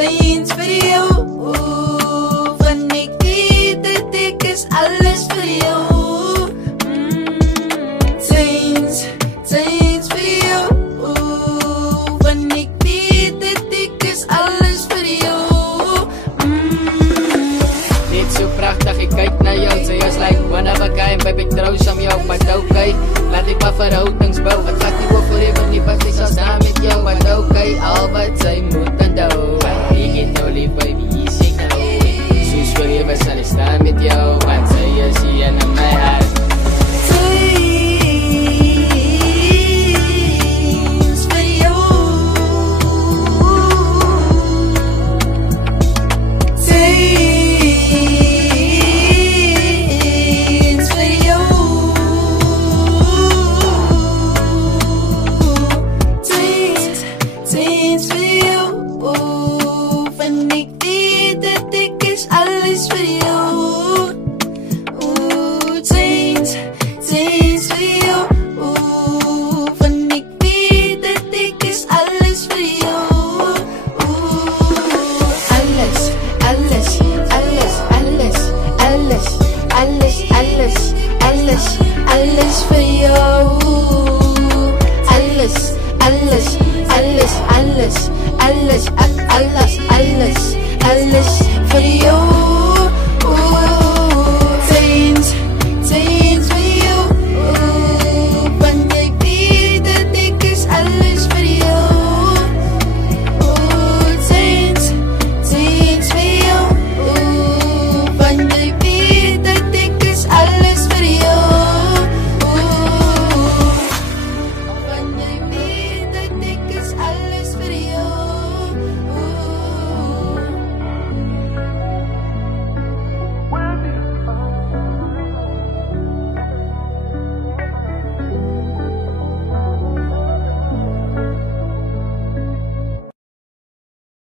eens vir jou. Want ek weet dat ek is alles vir jou. Eens vir jou. Want ek weet dat ek is alles vir jou. Net so pragtig, ek kyk na jou. Sy is like one of a kind, baby, ek trou saam jou, maar okay. Laat ek maar verhoudings bou.